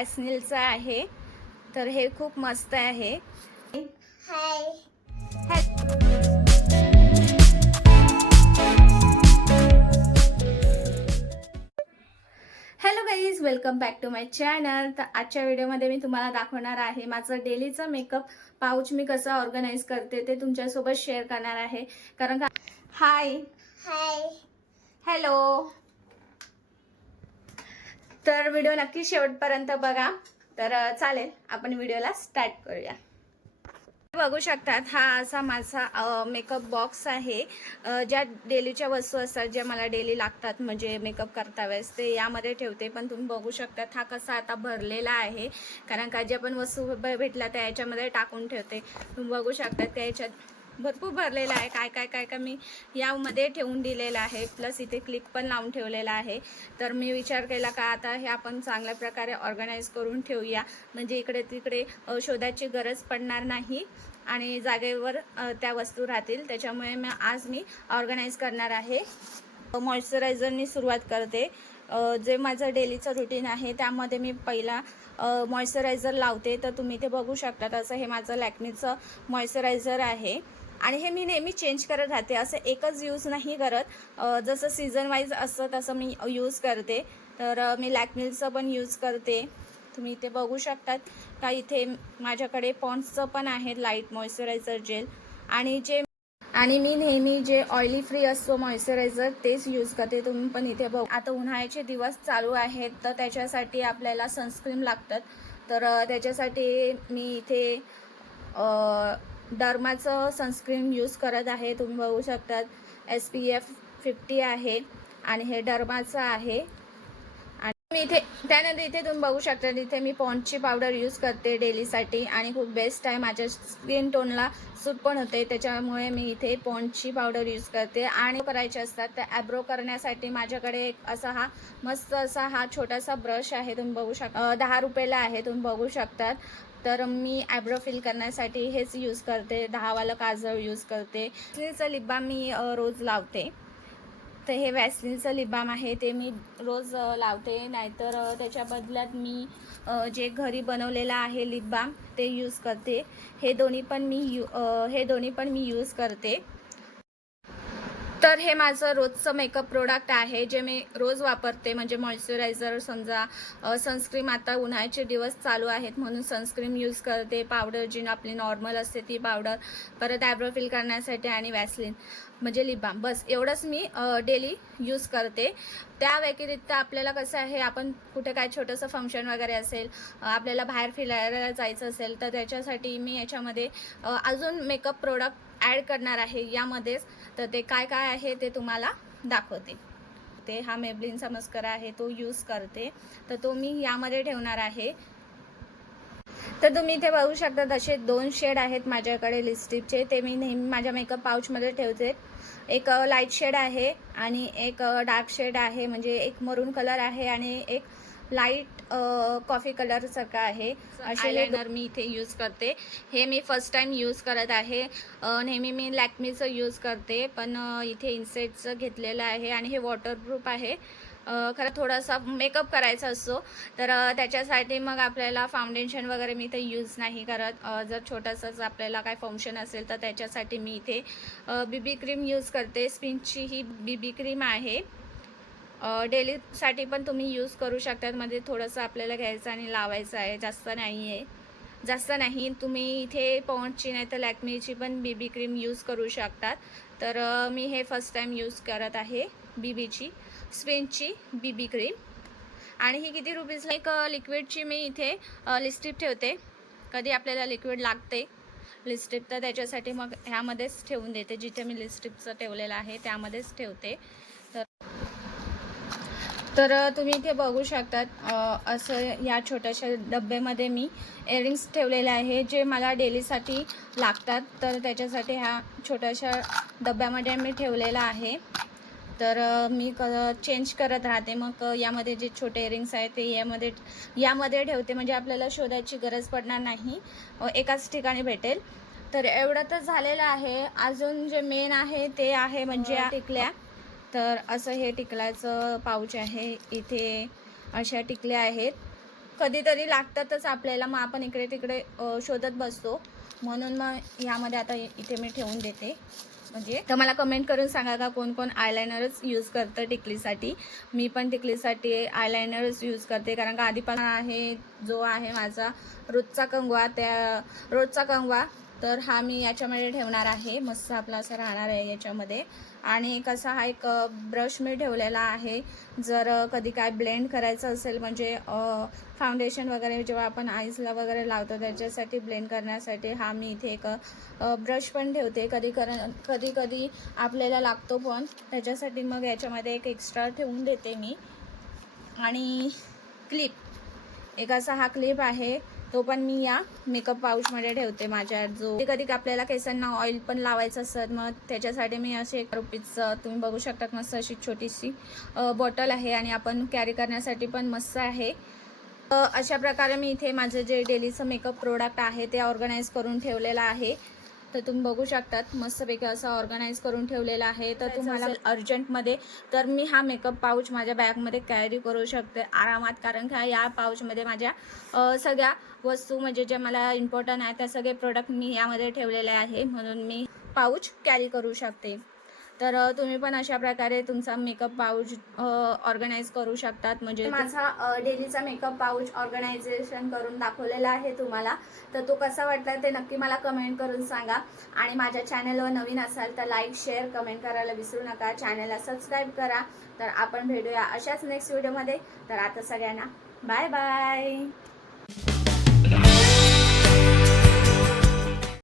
वॅसनिलचं आहे. तर हे खूप मस्त आहे. Hi hello guys welcome back to my channel तर आजच्या व्हिडिओमध्ये मी तुम्हाला दाखवणार आहे माझं डेलीचं मेकअप पाऊच मी कसं ऑर्गनाईज करते ते तुमच्यासोबत शेअर करणार आहे. कारण का हाय हाय हॅलो तर व्हिडिओ नक्की शेवटपर्यंत बघा. तर चालेल. आपण व्हिडिओला स्टार्ट करूया. बघू शकतात हा असा माझा मेकअप बॉक्स आहे. ज्या डेलीच्या वस्तू असतात ज्या मला डेली लागतात म्हणजे मेकअप करता वेळेस ते यामध्ये ठेवते. पण तुम्ही बघू शकतात हा कसा आता भरलेला आहे. कारण का ज्या पण वस्तू भेटल्या त्या याच्यामध्ये टाकून ठेवते. तुम्ही बघू शकतात त्या याच्यात भरपूर भरलेला आहे. काय काय काय काय मी यामध्ये ठेवून दिलेलं आहे. प्लस इथे क्लिक पण लावून ठेवलेला आहे. तर मी विचार केला का आता हे आपण चांगल्या प्रकारे ऑर्गनाईज करून ठेवूया. म्हणजे इकडे तिकडे शोधायची शोधाची गरज पडणार नाही आणि जागेवर त्या वस्तू राहतील. त्याच्यामुळे मी आज मी ऑर्गनाईज करणार आहे. मॉइश्चरायझरनी सुरुवात करते. जे माझं डेलीचं रुटीन आहे त्यामध्ये मी पहिला मॉइश्चरायझर लावते. तर तुम्ही ते बघू शकतात. असं हे माझं लॅक्मीचं मॉइश्चरायझर आहे. आणि हे मी नेहमी चेंज करत राहते. असं एकच यूज नाही करत. जसं सीझन वाईज असतं तसं मी यूज करते. तर मी लॅकमिलचं पण यूज करते. तुम्ही इथे बघू शकतात का? इथे माझ्याकडे पॉन्ड्सचं पण आहे लाइट मॉइश्चरायझर जेल आणि जे आणि मी नेहमी जे ऑइली फ्री असतो मॉइश्चरायझर तेच यूज करते. तुम्ही पण इथे बघ. आता उन्हाळ्याचे दिवस चालू आहेत तर त्याच्यासाठी आपल्याला सनस्क्रीन लागतात. तर त्याच्यासाठी मी इथे डर्माचं सनस्क्रीन यूज करत आहे तुम्ही बघू शकतात. एस पी एफ फिफ्टी आहे आणि हे डर्माचं आहे. आणि मी इथे त्यानंतर इथे तुम्ही बघू शकता इथे मी पॉन्डची पावडर यूज करते डेलीसाठी आणि खूप बेस्ट आहे. माझ्या स्किन टोनला सूट पण होते त्याच्यामुळे मी इथे पॉन्डची पावडर यूज करते. आणि करायचे असतात तर ॲब्रो करण्यासाठी माझ्याकडे एक असा हा मस्त असा हा छोटासा ब्रश आहे तुम्ही बघू शकता दहा रुपयाला आहे तुम्ही बघू शकतात. तर मी ॲब्रो फिल करण्यासाठी हेच यूज करते. दहावालं काजळ यूज करते. वॅसलिनचं लिबाम मी रोज लावते. तर हे वॅसलिनचं लिबाम आहे ते मी रोज लावते. नाहीतर त्याच्या बदल्यात मी जे घरी बनवलेलं आहे लिप बाम ते यूज करते. हे दोन्ही पण मी यू हे दोन्ही पण मी यूज करते. तर हे माझं रोजचं मेकअप प्रोडक्ट आहे जे मी रोज वापरते. म्हणजे मॉइश्चरायझर समजा सनस्क्रीम आता उन्हाळ्याचे दिवस चालू आहेत म्हणून सनस्क्रीम यूज करते. पावडर जी आपली नॉर्मल असते ती पावडर परत ॲब्रो फिल करण्यासाठी आणि वॅसलिन म्हणजे लिबाम बस एवढंच मी डेली यूज करते. त्या व्यतिरिक्त आपल्याला कसं आहे आपण कुठे काय छोटंसं फंक्शन वगैरे असेल आपल्याला बाहेर फिरायला जायचं असेल तर त्याच्यासाठी मी याच्यामध्ये अजून मेकअप प्रोडक्ट ॲड करणार आहे. यामध्येच तर ते काय काय आहे ते तुम्हाला दाखवते. ते हा मेबलिनचा मस्करा आहे तो यूज करते. तर तो मी यामध्ये ठेवणार आहे. तर तुम्ही इथे बघू शकता तसे दोन शेड आहेत माझ्याकडे लिपस्टिकचे ते मी नेहमी माझ्या मेकअप पाऊचमध्ये ठेवते. एक uh, लाइट शेड आहे आणि एक uh, डार्क शेड आहे. म्हणजे एक मरून कलर आहे आणि एक लाइट कॉफी कलरसारखा आहे. असे लायनर मी इथे यूज करते. हे मी फर्स्ट टाइम यूज करत आहे. नेहमी मी लॅक्मीचं यूज करते पण इथे इन्सेटचं घेतलेलं आहे आणि हे वॉटरप्रूफ आहे. खरं थोडासा मेकअप करायचा असतो तर त्याच्यासाठी मग आपल्याला फाउंडेशन वगैरे मी इथे यूज नाही करत. जर छोटंसंच आपल्याला काय फंक्शन असेल तर त्याच्यासाठी मी इथे बी बी क्रीम यूज करते. स्पिनची ही बी बी क्रीम आहे. डेलीसाठी पण तुम्ही यूज करू शकतात. म्हणजे थोडंसं आपल्याला घ्यायचं आणि लावायचं आहे. जास्त नाही आहे जास्त नाही तुम्ही इथे पॉन्डची नाही तर लॅक्मीची पण बी बी क्रीम यूज करू शकतात. तर मी हे फर्स्ट टाईम यूज करत आहे बी बीची बीबी बी बी क्रीम आणि ही किती रुपीजला एक लिक्विडची मी इथे लिस्टिप ठेवते. कधी आपल्याला लिक्विड लागते. लिस्टिप तर त्याच्यासाठी मग ह्यामध्येच ठेवून देते. जिथे मी लिस्टिपचं ठेवलेलं आहे त्यामध्येच ठेवते. तर तुम्ही इथे बघू शकतात असं या छोट्याशा डब्यामध्ये मी इयरिंग्स ठेवलेले आहे जे मला डेलीसाठी लागतात. तर त्याच्यासाठी ह्या छोट्याशा डब्यामध्ये मी ठेवलेला आहे. तर मी क चेंज करत राहते. मग यामध्ये जे छोटे इयरिंग्स आहेत ते यामध्ये यामध्ये ठेवते. म्हणजे आपल्याला शोधायची गरज पडणार नाही. एकाच ठिकाणी भेटेल. तर एवढं तर झालेलं आहे. अजून जे मेन आहे ते आहे म्हणजे टिकल्या. तर असं हे टिकल्याचं पाऊच आहे. इथे अशा टिकल्या आहेत. कधीतरी लागतातच आपल्याला. मग आपण इकडे तिकडे शोधत बसतो. म्हणून मग यामध्ये आता इथे मी ठेवून देते. म्हणजे तर मला कमेंट करून सांगा का कोण कोण आयलायनरच यूज करतं टिकलीसाठी? मी पण टिकलीसाठी आयलायनरच यूज करते. कारण का आधीपासून आहे जो आहे माझा रोजचा कंगवा. त्या रोजचा कंगवा तर हा मी याच्यामध्ये ठेवणार आहे. मस्त आपला असं राहणार आहे याच्यामध्ये. आणि कसा हा एक ब्रश मी ठेवलेला आहे. जर कधी काय ब्लेंड करायचं असेल म्हणजे फाउंडेशन वगैरे जेव्हा आपण आईजला वगैरे लावतो त्याच्यासाठी ब्लेंड करण्यासाठी हा मी इथे एक ब्रश पण ठेवते. कधी कर कधी कधी आपल्याला लागतो पण. त्याच्यासाठी मग याच्यामध्ये एक एक्स्ट्रा ठेवून देते मी. आणि क्लिप एक असा हा क्लिप आहे. तो पण मी या मेकअप पाऊचमध्ये ठेवते माझ्या जो कधी कधी आपल्याला केसांना ऑइल पण लावायचं असत मग त्याच्यासाठी मी असे एक रुपीचं तुम्ही बघू शकतात मस्त अशी छोटीशी बॉटल आहे आणि आपण कॅरी करण्यासाठी पण मस्त आहे. अशा प्रकारे मी इथे माझं जे डेलीचं मेकअप प्रोडक्ट आहे ते ऑर्गनाईज करून ठेवलेलं आहे. तर तुम्ही बघू शकतात मस्तपैकी असं ऑर्गनाईज करून ठेवलेलं आहे. तर तुम्हाला अर्जंटमध्ये तर मी हा मेकअप पाऊच माझ्या बॅगमध्ये कॅरी करू शकते आरामात. कारण का या पाऊचमध्ये माझ्या सगळ्या वस्तू म्हणजे ज्या मला इम्पॉर्टंट आहे त्या सगळे प्रोडक्ट मी यामध्ये ठेवलेले आहे. म्हणून मी पाऊच कॅरी करू शकते. तर तुम्ही पण अशा प्रकारे तुमचा मेकअप पाऊच ऑर्गनाईज करू शकतात. म्हणजे माझा डेलीचा मेकअप पाऊच ऑर्गनायझेशन करून दाखवलेला आहे तुम्हाला. तर तो कसा वाटला ते नक्की मला कमेंट करून सांगा. आणि माझ्या चॅनलवर नवीन असाल तर लाईक शेअर कमेंट करायला विसरू नका. चॅनलला सबस्क्राईब करा. तर आपण भेटूया अशाच नेक्स्ट व्हिडिओमध्ये. तर आता सगळ्यांना बाय बाय.